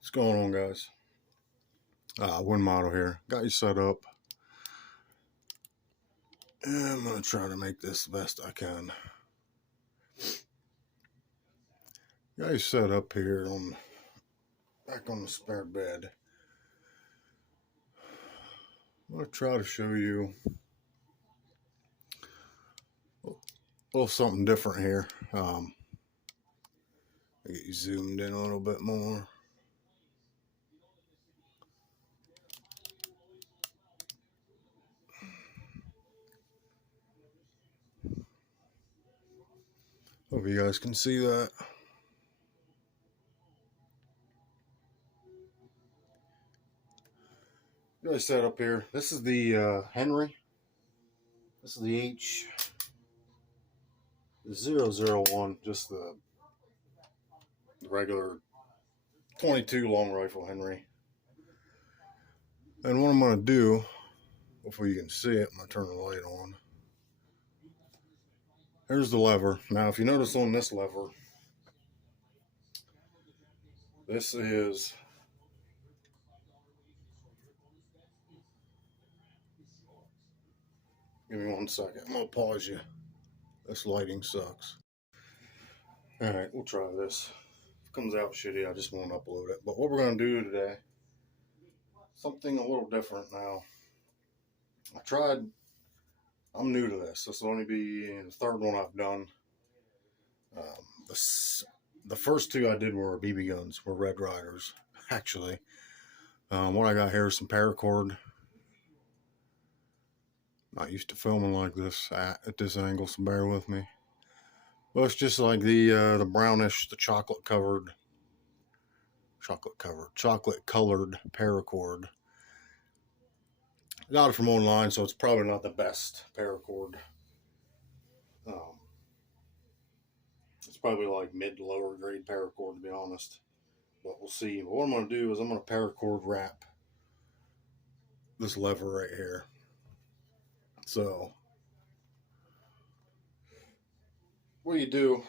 What's going on, guys? Wind model here. Got you set up. And I'm going to try to make this the best I can. Got you set up here back on the spare bed. I'm going to try to show you a little something different here. Get you zoomed in a little bit more. Hope you guys can see that. You guys set up here. This is the Henry. This is the H001, just the regular 22 long rifle Henry. And what I'm going to do, hopefully you can see it, I'm going to turn the light on. Here's the lever. Now, if you notice on this lever, this is give me 1 second. I'm going to pause you. This lighting sucks. Alright, we'll try this. If it comes out shitty, I just won't upload it. But what we're going to do today, something a little different now. I'm new to this. This will only be the third one I've done. The first two I did were BB guns, were Red Riders, actually. What I got here is some Paracord. Not used to filming like this at this angle, so bear with me. Well, it's just like the brownish, the chocolate colored Paracord. Got it from online, so it's probably not the best Paracord. It's probably like mid to lower grade Paracord, to be honest. But we'll see. But what I'm going to do is I'm going to Paracord wrap this lever right here. So what you do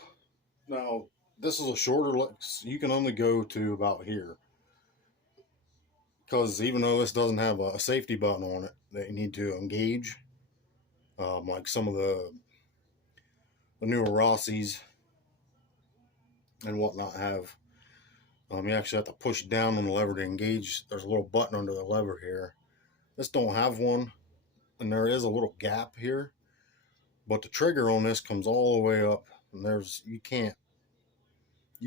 now, this is a shorter, you can only go to about here, because even though this doesn't have a safety button on it that you need to engage, like some of the newer Rossies and whatnot have, you actually have to push down on the lever to engage. There's a little button under the lever here. This don't have one, and there is a little gap here, but the trigger on this comes all the way up, and you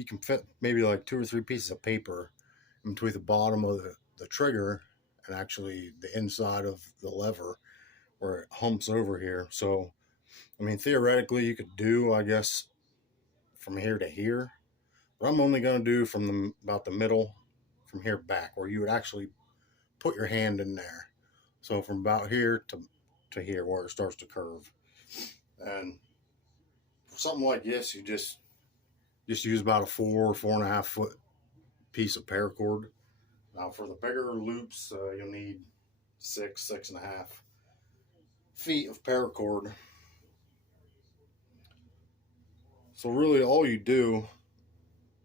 can fit maybe like 2 or 3 pieces of paper in between the bottom of the trigger and actually the inside of the lever where it humps over here. So I mean, theoretically you could do, I guess, from here to here, but I'm only going to do from about the middle, from here back, where you would actually put your hand in there. So from about here to here, where it starts to curve. And for something like this, you just use about a 4.5 foot piece of paracord. Now for the bigger loops, you'll need 6.5 feet of paracord. So really all you do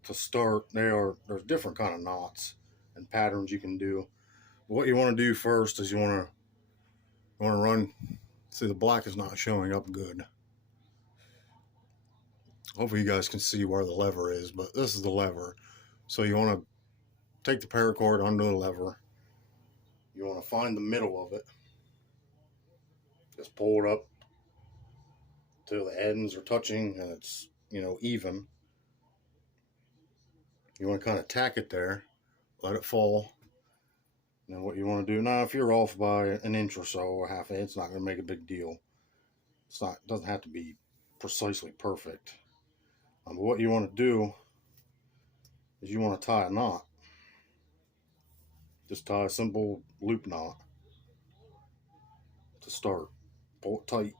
to start, there's different kind of knots and patterns you can do. But what you want to do first is you want to run. See, the black is not showing up good. Hopefully you guys can see where the lever is, but this is the lever. So you want to take the paracord under the lever. You want to find the middle of it. Just pull it up till the ends are touching and it's, even. You want to kind of tack it there, let it fall. Now what you want to do now, if you're off by an inch or so or half an inch, it's not going to make a big deal. It doesn't have to be precisely perfect. But what you want to do is you want to tie a knot. Just tie a simple loop knot to start. Pull it tight.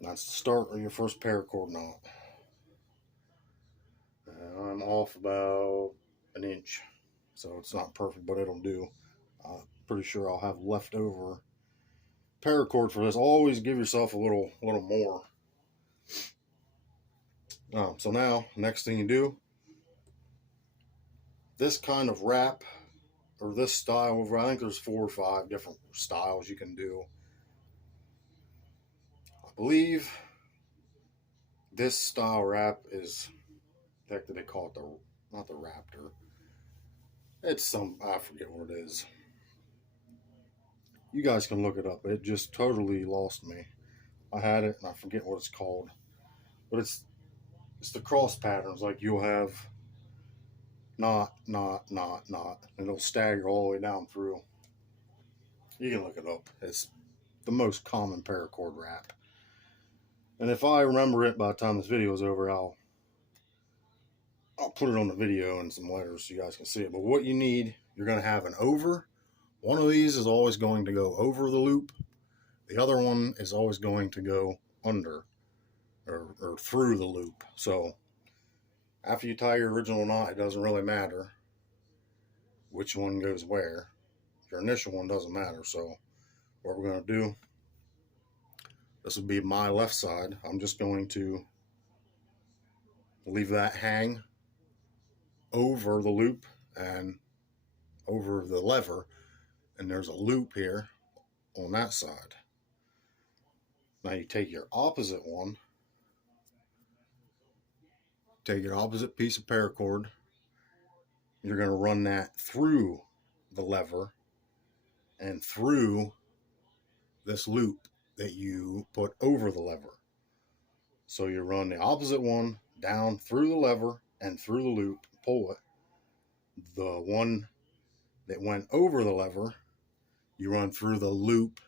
That's the start of your first paracord knot. I'm off about an inch, so it's not perfect, but it'll do. Pretty sure I'll have leftover paracord for this. Always give yourself a little more. So now, next thing you do, this kind of wrap, or this style of, I think there's 4 or 5 different styles you can do. I believe this style wrap is, heck, they call it the, not the Raptor. It's some, I forget what it is. You guys can look it up. It just totally lost me. I had it and I forget what it's called. But it's the cross patterns. Like you'll have knot, knot, knot, knot, and it'll stagger all the way down through. You can look it up. It's the most common paracord wrap. And if I remember it by the time this video is over, I'll put it on the video in some letters so you guys can see it. But what you need, you're going to have an over. One of these is always going to go over the loop. The other one is always going to go under or through the loop. So after you tie your original knot, it doesn't really matter which one goes where. Your initial one doesn't matter. So what we're going to do, this would be my left side. I'm just going to leave that hang over the loop and over the lever, and there's a loop here on that side. Now you take your opposite one, take your opposite piece of paracord, you're going to run that through the lever and through this loop that you put over the lever. So you run the opposite one down through the lever and through the loop, pull it. The one that went over the lever, you run through the loop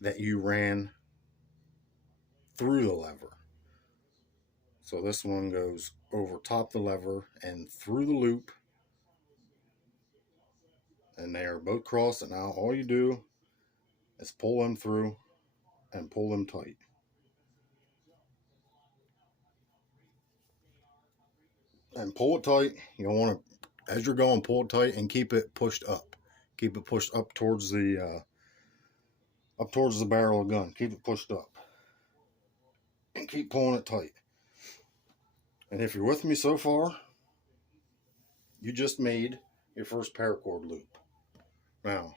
that you ran through the lever. So this one goes over top the lever and through the loop, and they are both crossed. And now all you do is pull them through and pull them tight. And pull it tight. You don't want to, as you're going, pull it tight and keep it pushed up. Keep it pushed up towards the barrel of the gun. Keep it pushed up. And keep pulling it tight. And if you're with me so far, you just made your first paracord loop. Now,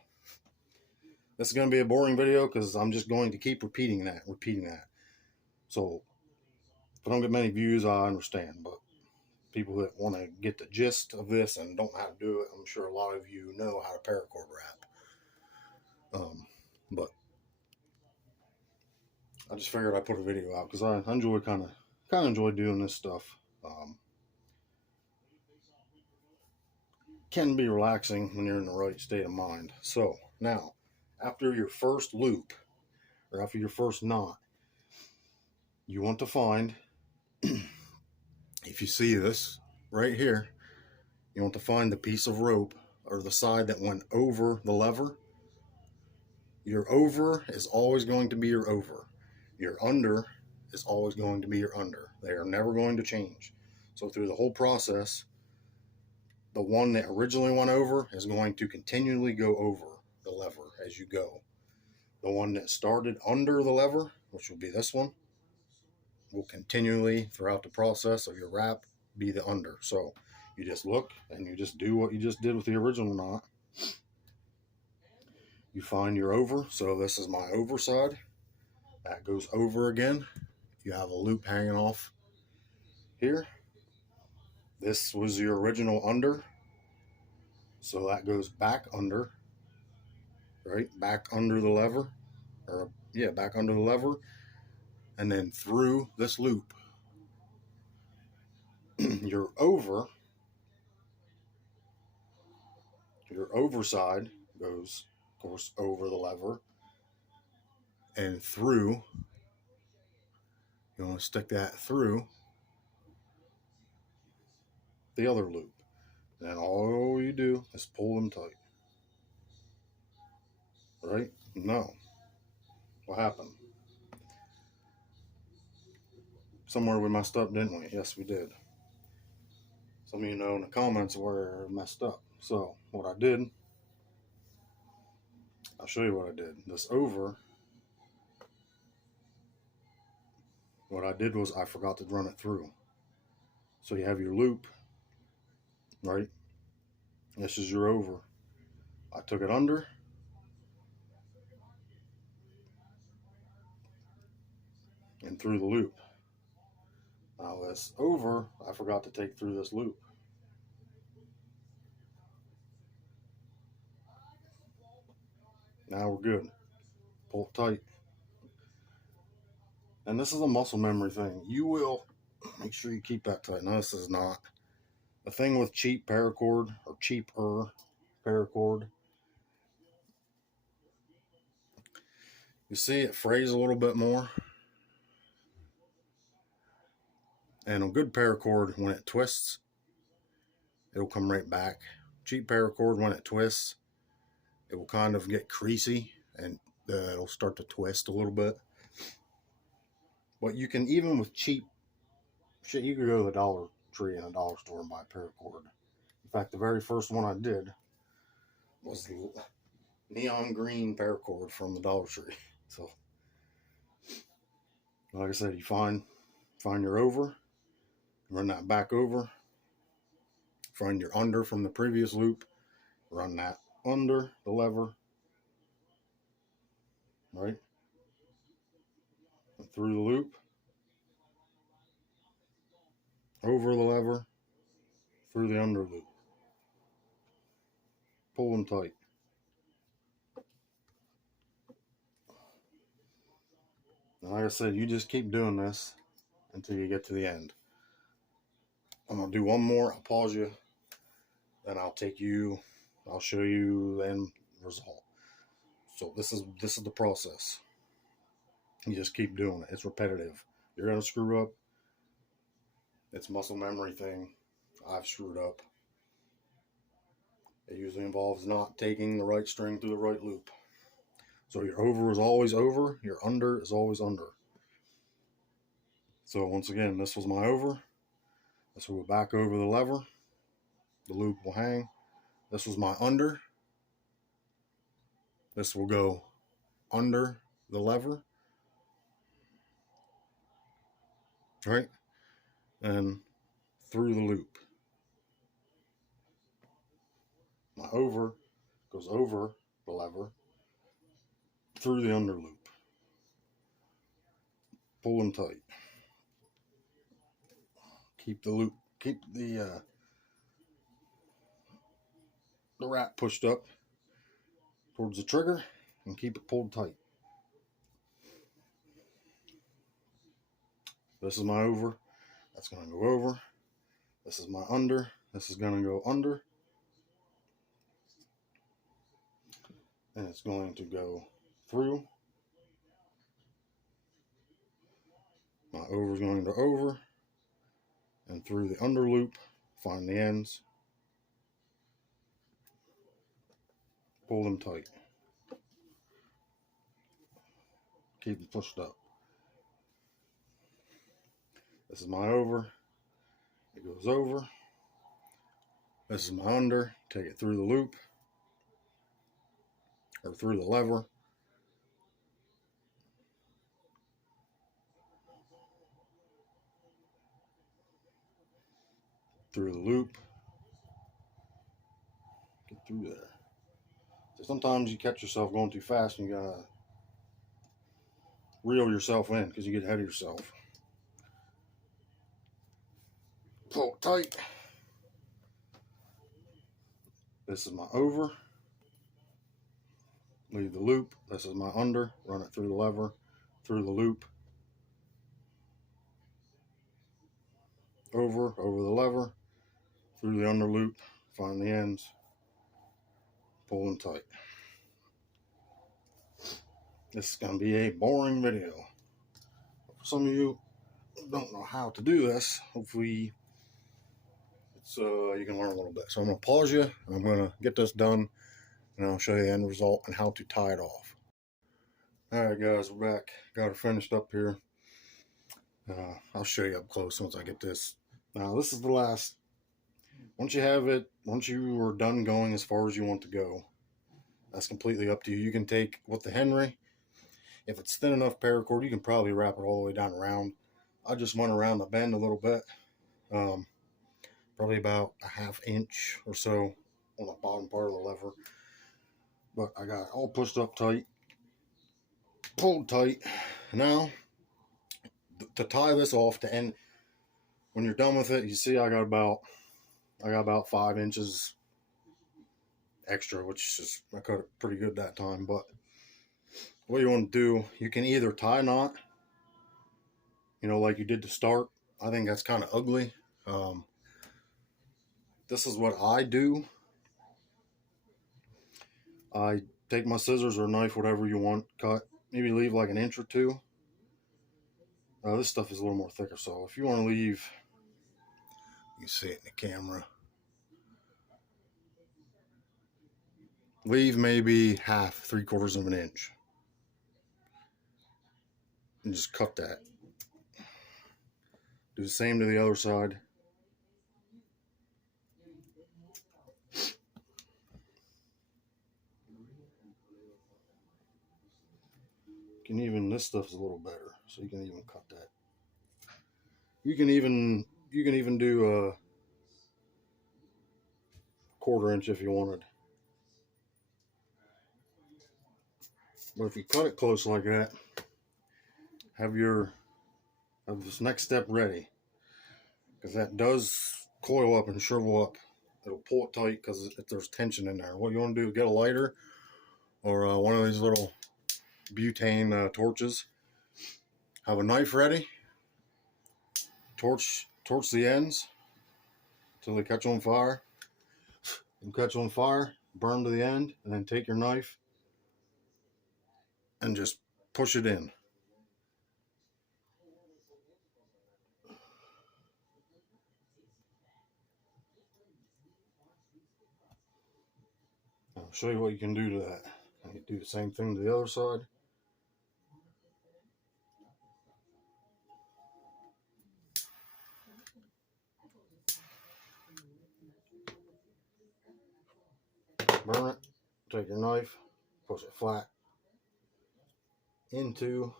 this is going to be a boring video because I'm just going to keep repeating that. So, if I don't get many views, I understand. But people that want to get the gist of this and don't know how to do it, I'm sure a lot of you know how to paracord wrap. But I just figured I'd put a video out because I enjoy kind of enjoy doing this stuff. Can be relaxing when you're in the right state of mind. So now, after your first loop or after your first knot, you want to find, if you see this right here, you want to find the piece of rope or the side that went over the lever. Your over is always going to be your over. Your under is always going to be your under. They are never going to change. So through the whole process, the one that originally went over is going to continually go over the lever as you go. The one that started under the lever, which will be this one, will continually throughout the process of your wrap be the under. So you just look and you just do what you just did with the original knot. You find your over. So this is my over side. That goes over again. You have a loop hanging off here. This was your original under. So that goes back under, right? Back under the lever. Or yeah, back under the lever. And then through this loop. Your over side goes, of course, over the lever and through. You want to stick that through the other loop. And then all you do is pull them tight. Right? No. What happened? Somewhere we messed up, didn't we? Yes, we did. Some of you know in the comments where I messed up. So what I did, I'll show you what I did. This over, what I did was I forgot to run it through. So you have your loop, right? This is your over. I took it under, and through the loop. Now this over, I forgot to take through this loop. Now we're good. Pull it tight. And this is a muscle memory thing. You will make sure you keep that tight. Now this is not. The thing with cheap paracord, or cheaper paracord, you see it frays a little bit more. And a good paracord, when it twists, it'll come right back. Cheap paracord, when it twists, it will kind of get creasy and it'll start to twist a little bit. But you can, even with cheap shit, you could go to the Dollar Tree and a dollar store and buy paracord. In fact, the very first one I did was the neon green paracord from the Dollar Tree. So, like I said, you find your over, run that back over, find your under from the previous loop, run that under the lever, right, and through the loop, over the lever, through the under loop. Pull them tight. And like I said, you just keep doing this until you get to the end. I'm going to do one more. I'll pause you. Then I'll show you the end result. So this is the process. You just keep doing it. It's repetitive. You're going to screw up. It's muscle memory thing. I've screwed up. It usually involves not taking the right string through the right loop. So your over is always over. Your under is always under. So once again, this was my over. This will go back over the lever. The loop will hang. This was my under. This will go under the lever. Right? And through the loop. My over goes over the lever, through the under loop. Pull them tight. Keep the loop, keep the wrap pushed up towards the trigger and keep it pulled tight. This is my over. That's going to go over. This is my under. This is going to go under. And it's going to go through. My over is going to over and through the under loop. Find the ends. Pull them tight. Keep them pushed up. This is my over. It goes over. This is my under. Take it through the loop. Or through the lever. Through the loop. Get through there. So sometimes you catch yourself going too fast and you gotta reel yourself in because you get ahead of yourself. Pull tight. This is my over. Leave the loop. This is my under. Run it through the lever, through the loop, over the lever, through the under loop. Find the ends. Pull them tight. This is going to be a boring video. For some of you who don't know how to do this, hopefully you can learn a little bit. So I'm going to pause you, and I'm going to get this done, and I'll show you the end result and how to tie it off. Alright guys, we're back. Got it finished up here. I'll show you up close once I get this. Now this is the last. Once you have it, once you are done going as far as you want to go, that's completely up to you. You can take with the Henry. If it's thin enough paracord, you can probably wrap it all the way down around. I just went around the bend a little bit, probably about a ½ inch or so on the bottom part of the lever. But I got it all pushed up tight, pulled tight. Now, to tie this off to end, when you're done with it, you see I got about 5 inches extra, which is, I cut it pretty good that time. But what you want to do, you can either tie a knot, you know, like you did to start. I think that's kind of ugly. This is what I do. I take my scissors or knife, whatever you want, cut, maybe leave like an inch or two. This stuff is a little more thicker, so if you want to leave, you see it in the camera, leave maybe half, 3/4 of an inch, and just cut that. Do the same to the other side. You can even, this stuff's a little better, so you can even cut that. You can even do a 1/4 inch if you wanted. But if you cut it close like that, have this next step ready, because that does coil up and shrivel up. It'll pull it tight because if there's tension in there. What you want to do, get a lighter or one of these little butane torches. Have a knife ready. Torch the ends until they catch on fire. You catch on fire, burn to the end, and then take your knife and just push it in. I'll show you what you can do to that. You do the same thing to the other side. Burn it, take your knife, push it flat into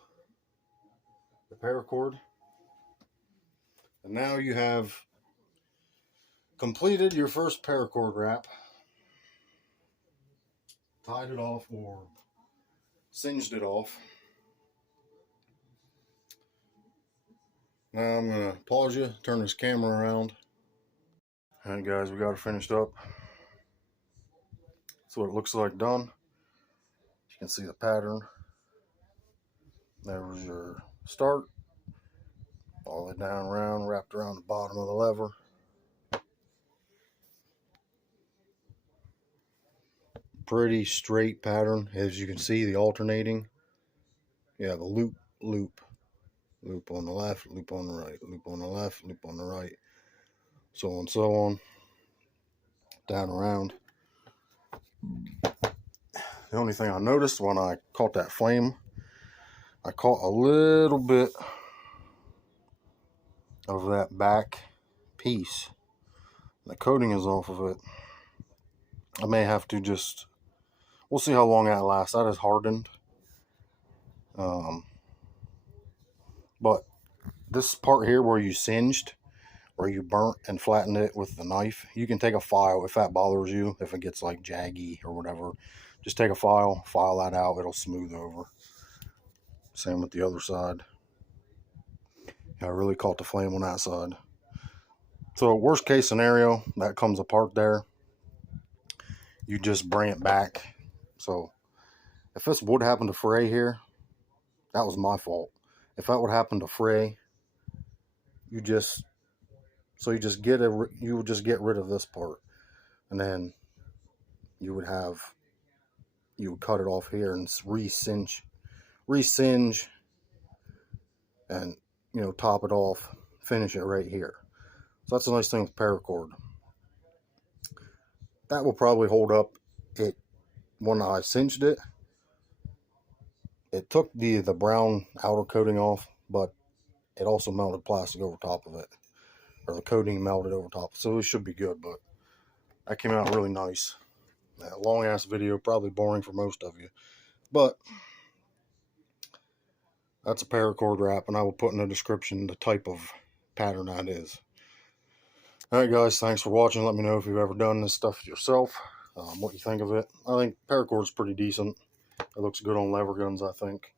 the paracord. And now you have completed your first paracord wrap. Tied it off or singed it off. Now I'm going to pause you, turn this camera around. Alright guys, we got it finished up. That's what it looks like done. You can see the pattern. There was your start. All the way down around, wrapped around the bottom of the lever. Pretty straight pattern. As you can see, the alternating. You have a loop, loop, loop on the left, loop on the right, loop on the left, loop on the right, so on and so on, down around. The only thing I noticed when I caught that flame, I caught a little bit of that back piece. The coating is off of it. I may have to just, we'll see how long that lasts. That is hardened. But this part here where you singed, where you burnt and flattened it with the knife, you can take a file if that bothers you, if it gets like jaggy or whatever. Just take a file that out, it'll smooth over. Same with the other side. I really caught the flame on that side. So worst case scenario, that comes apart there. You just bring it back. So if this would happen to fray here, that was my fault. If that would happen to fray, you would just get rid of this part, and then you would cut it off here and re-singe, and top it off, finish it right here. So that's the nice thing with paracord. That will probably hold up. It, when I singed it, it took the brown outer coating off, but it also melted plastic over top of it, or the coating melted over top, so it should be good. But that came out really nice. A long ass video, probably boring for most of you, but That's a paracord wrap, and I will put in the description the type of pattern that is. Alright guys, thanks for watching. Let me know if you've ever done this stuff yourself, what you think of it. I think paracord's pretty decent. It looks good on lever guns, I think.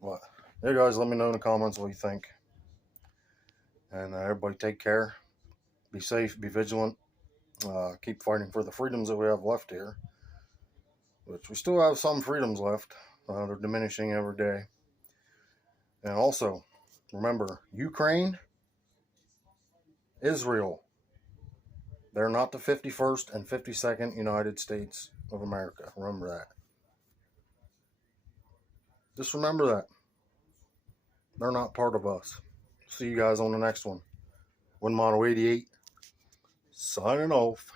But yeah guys, let me know in the comments what you think. And everybody take care. Be safe, be vigilant. Keep fighting for the freedoms that we have left here. Which we still have some freedoms left. They're diminishing every day. And also, remember, Ukraine, Israel, they're not the 51st and 52nd United States of America. Remember that. Just remember that. They're not part of us. See you guys on the next one. Wind Model 88, signing off.